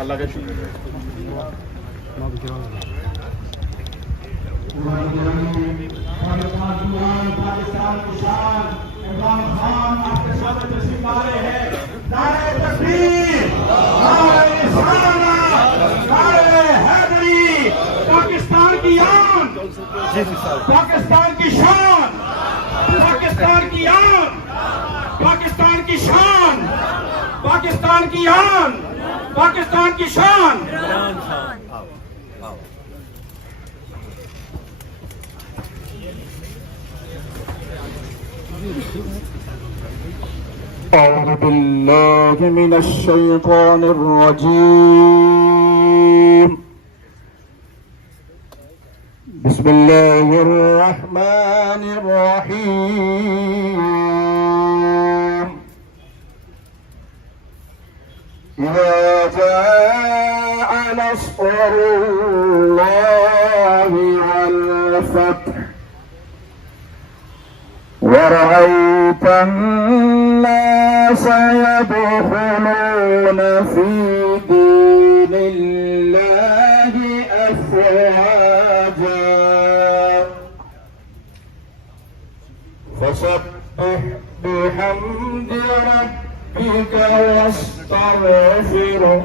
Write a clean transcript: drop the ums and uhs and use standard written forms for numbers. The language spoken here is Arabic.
আল্লাহকে শুকর। पाकिस्तान की शान इमरान खान आपके साथ तशरीफ ला रहे हैं। नारे तकबीर, नारे रिसालत, नारे हैदरी, पाकिस्तान की आन, पाकिस्तान की शान, पाकिस्तान की आन, पाकिस्तान की शान, पाकिस्तान की आन, पाकिस्तान की शान। أعوذ بالله من الشيطان الرجيم. بسم الله الرحمن الرحيم. إذا جاء نصر الله والفتح ورأيت الناس يدخلون في دين الله أفواجا فسبح بحمد ربك واستغفره